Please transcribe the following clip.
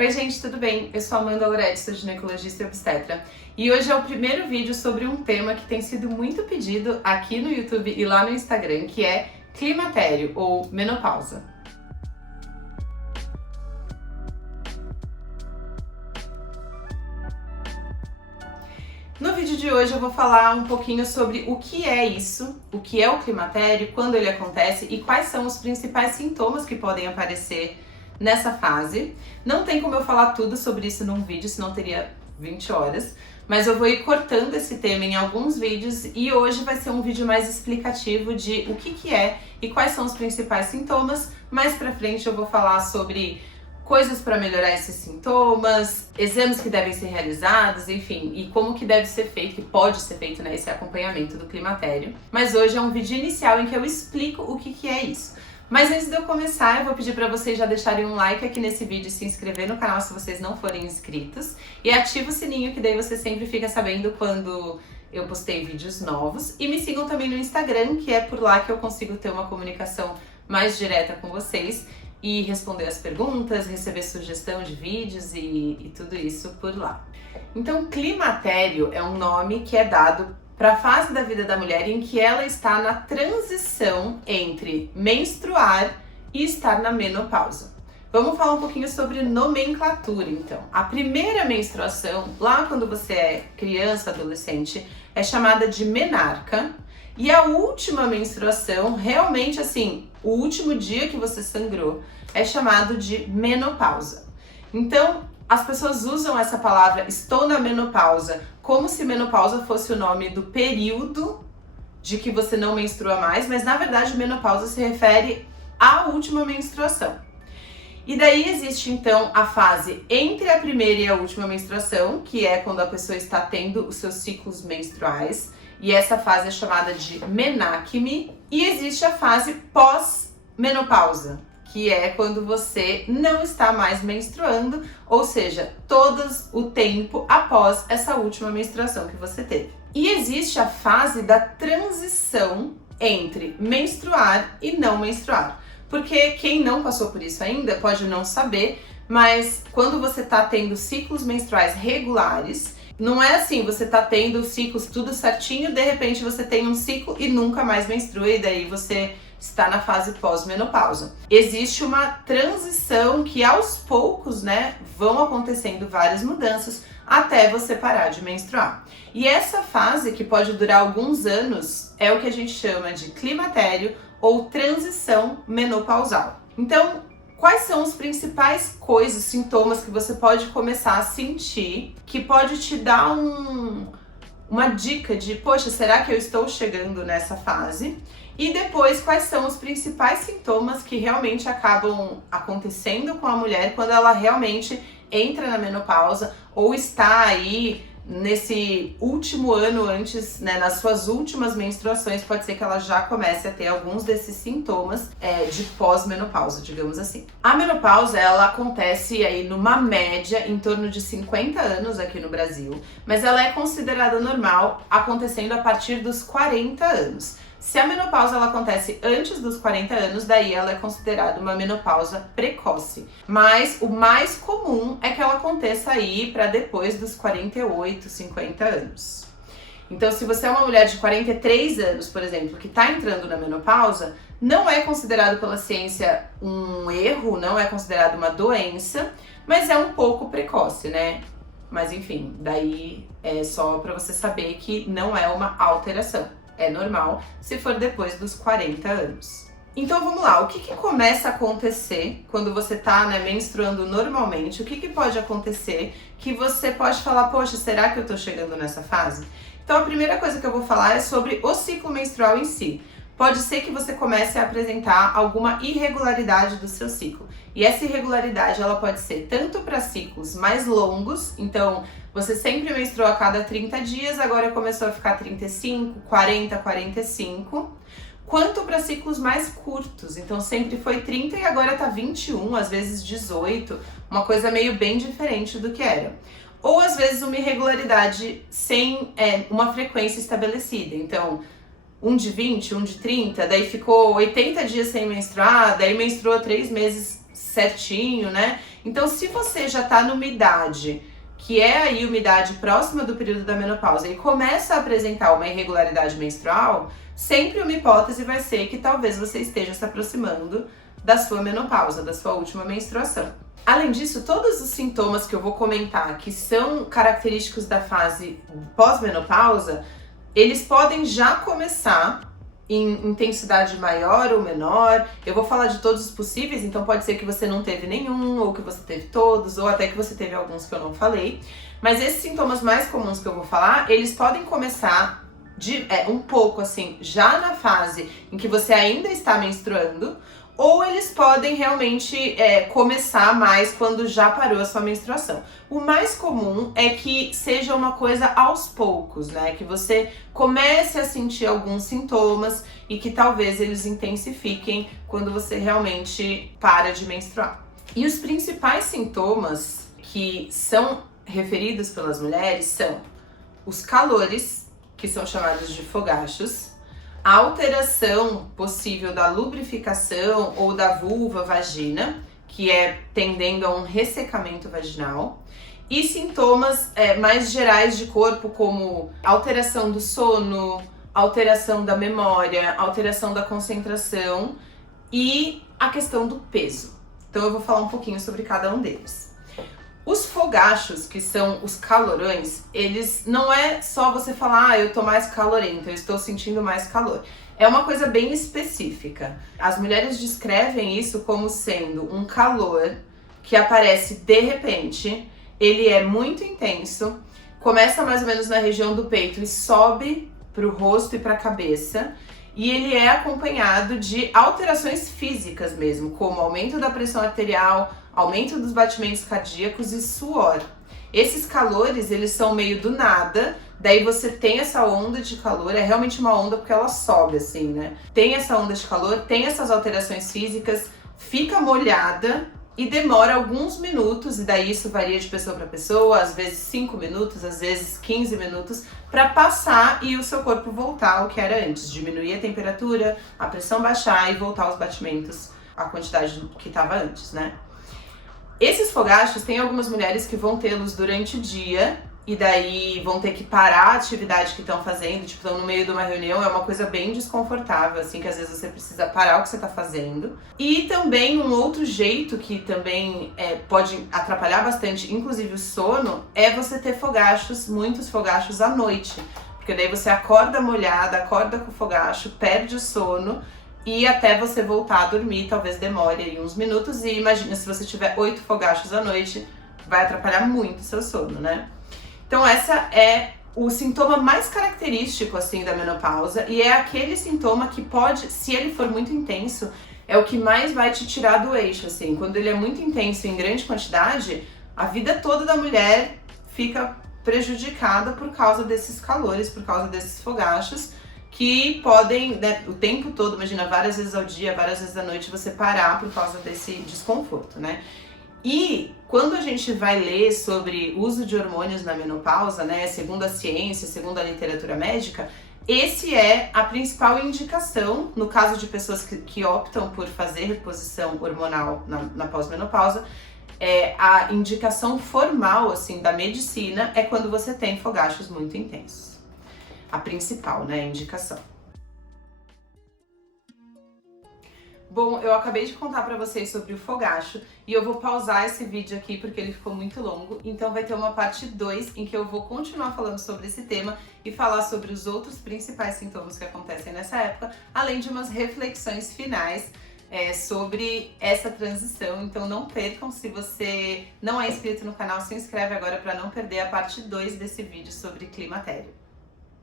Oi gente, tudo bem? Eu sou a Amanda Loretti, sou ginecologista e obstetra. E hoje é o primeiro vídeo sobre um tema que tem sido muito pedido aqui no YouTube e lá no Instagram, que é climatério ou menopausa. No vídeo de hoje eu vou falar um pouquinho sobre o que é isso, o que é o climatério, quando ele acontece e quais são os principais sintomas que podem aparecer nessa fase. Não tem como eu falar tudo sobre isso num vídeo, senão teria 20 horas, mas eu vou ir cortando esse tema em alguns vídeos e hoje vai ser um vídeo mais explicativo de o que é e quais são os principais sintomas. Mais pra frente eu vou falar sobre coisas para melhorar esses sintomas, exames que devem ser realizados, enfim, e como que deve ser feito, que pode ser feito, né, esse acompanhamento do climatério. Mas hoje é um vídeo inicial em que eu explico o que é isso. Mas antes de eu começar, eu vou pedir para vocês já deixarem um like aqui nesse vídeo e se inscrever no canal se vocês não forem inscritos. E ativa o sininho que daí você sempre fica sabendo quando eu postei vídeos novos. E me sigam também no Instagram, que é por lá que eu consigo ter uma comunicação mais direta com vocês e responder as perguntas, receber sugestão de vídeos e tudo isso por lá. Então, climatério é um nome que é dado para a fase da vida da mulher em que ela está na transição entre menstruar e estar na menopausa. Vamos falar um pouquinho sobre nomenclatura, então. A primeira menstruação, lá quando você é criança, adolescente, é chamada de menarca. E a última menstruação, realmente assim, o último dia que você sangrou, é chamado de menopausa. Então, as pessoas usam essa palavra estou na menopausa como se menopausa fosse o nome do período de que você não menstrua mais, mas na verdade menopausa se refere à última menstruação. E daí existe então a fase entre a primeira e a última menstruação, que é quando a pessoa está tendo os seus ciclos menstruais, e essa fase é chamada de menacme, e existe a fase pós-menopausa, que é quando você não está mais menstruando, ou seja, todo o tempo após essa última menstruação que você teve. E existe a fase da transição entre menstruar e não menstruar, porque quem não passou por isso ainda pode não saber, mas quando você está tendo ciclos menstruais regulares, não é assim, você tá tendo ciclos tudo certinho, de repente você tem um ciclo e nunca mais menstrua e daí você está na fase pós-menopausa. Existe uma transição que aos poucos, né, vão acontecendo várias mudanças até você parar de menstruar. E essa fase, que pode durar alguns anos, é o que a gente chama de climatério ou transição menopausal. Então, quais são os principais coisas, sintomas que você pode começar a sentir que pode te dar uma dica de, poxa, será que eu estou chegando nessa fase? E depois, quais são os principais sintomas que realmente acabam acontecendo com a mulher quando ela realmente entra na menopausa ou está aí nesse último ano antes, né, nas suas últimas menstruações, pode ser que ela já comece a ter alguns desses sintomas de pós-menopausa, digamos assim. A menopausa, ela acontece aí numa média em torno de 50 anos aqui no Brasil, mas ela é considerada normal acontecendo a partir dos 40 anos. Se a menopausa ela acontece antes dos 40 anos, daí ela é considerada uma menopausa precoce. Mas o mais comum é que ela aconteça aí para depois dos 48, 50 anos. Então, se você é uma mulher de 43 anos, por exemplo, que está entrando na menopausa, não é considerado pela ciência um erro, não é considerado uma doença, mas é um pouco precoce, né? Mas enfim, daí é só para você saber que não é uma alteração. É normal se for depois dos 40 anos. Então vamos lá, o que começa a acontecer quando você tá, né, menstruando normalmente? O que pode acontecer que você pode falar, poxa, será que eu tô chegando nessa fase? Então a primeira coisa que eu vou falar é sobre o ciclo menstrual em si. Pode ser que você comece a apresentar alguma irregularidade do seu ciclo. E essa irregularidade, ela pode ser tanto para ciclos mais longos, então você sempre menstruou a cada 30 dias, agora começou a ficar 35, 40, 45, quanto para ciclos mais curtos, então sempre foi 30 e agora tá 21, às vezes 18, uma coisa meio bem diferente do que era. Ou às vezes uma irregularidade sem uma frequência estabelecida, então um de 20, um de 30, daí ficou 80 dias sem menstruar, daí menstruou 3 meses certinho, né? Então, se você já tá numa idade que é aí uma idade próxima do período da menopausa e começa a apresentar uma irregularidade menstrual, sempre uma hipótese vai ser que talvez você esteja se aproximando da sua menopausa, da sua última menstruação. Além disso, todos os sintomas que eu vou comentar que são característicos da fase pós-menopausa, eles podem já começar em intensidade maior ou menor. Eu vou falar de todos os possíveis, então pode ser que você não teve nenhum, ou que você teve todos, ou até que você teve alguns que eu não falei. Mas esses sintomas mais comuns que eu vou falar, eles podem começar um pouco assim, já na fase em que você ainda está menstruando, ou eles podem realmente começar mais quando já parou a sua menstruação. O mais comum é que seja uma coisa aos poucos, né? Que você comece a sentir alguns sintomas e que talvez eles intensifiquem quando você realmente para de menstruar. E os principais sintomas que são referidos pelas mulheres são os calores, que são chamados de fogachos, a alteração possível da lubrificação ou da vulva vagina, que é tendendo a um ressecamento vaginal, e sintomas mais gerais de corpo, como alteração do sono, alteração da memória, alteração da concentração e a questão do peso. Então eu vou falar um pouquinho sobre cada um deles. Os fogachos, que são os calorões, eles não é só você falar, eu tô mais calorenta, eu estou sentindo mais calor. É uma coisa bem específica. As mulheres descrevem isso como sendo um calor que aparece de repente, ele é muito intenso, começa mais ou menos na região do peito e sobe pro rosto e pra cabeça, e ele é acompanhado de alterações físicas mesmo, como aumento da pressão arterial, aumento dos batimentos cardíacos e suor. Esses calores, eles são meio do nada, daí você tem essa onda de calor, é realmente uma onda porque ela sobe assim, né? Tem essa onda de calor, tem essas alterações físicas, fica molhada e demora alguns minutos, e daí isso varia de pessoa para pessoa, às vezes 5 minutos, às vezes 15 minutos, para passar e o seu corpo voltar ao que era antes, diminuir a temperatura, a pressão baixar e voltar aos batimentos, a quantidade que estava antes, né? Esses fogachos, tem algumas mulheres que vão tê-los durante o dia e daí vão ter que parar a atividade que estão fazendo, tipo, estão no meio de uma reunião, é uma coisa bem desconfortável, assim, que às vezes você precisa parar o que você está fazendo. E também um outro jeito que também pode atrapalhar bastante, inclusive o sono, é você ter fogachos, muitos fogachos à noite, porque daí você acorda molhada, acorda com o fogacho, perde o sono, e até você voltar a dormir, talvez demore aí uns minutos. E imagina, se você tiver 8 fogachos à noite, vai atrapalhar muito o seu sono, né? Então essa é o sintoma mais característico, assim, da menopausa. E é aquele sintoma que pode, se ele for muito intenso, é o que mais vai te tirar do eixo, assim. Quando ele é muito intenso em grande quantidade, a vida toda da mulher fica prejudicada por causa desses calores, por causa desses fogachos, que podem, né, o tempo todo, imagina, várias vezes ao dia, várias vezes à noite, você parar por causa desse desconforto, né? E quando a gente vai ler sobre uso de hormônios na menopausa, né, segundo a ciência, segundo a literatura médica, esse é a principal indicação, no caso de pessoas que optam por fazer reposição hormonal na pós-menopausa, a indicação formal, assim, da medicina é quando você tem fogachos muito intensos. A principal, né, a indicação. Bom, eu acabei de contar pra vocês sobre o fogacho e eu vou pausar esse vídeo aqui porque ele ficou muito longo, então vai ter uma parte 2 em que eu vou continuar falando sobre esse tema e falar sobre os outros principais sintomas que acontecem nessa época, além de umas reflexões finais sobre essa transição. Então não percam, se você não é inscrito no canal, se inscreve agora para não perder a parte 2 desse vídeo sobre climatério.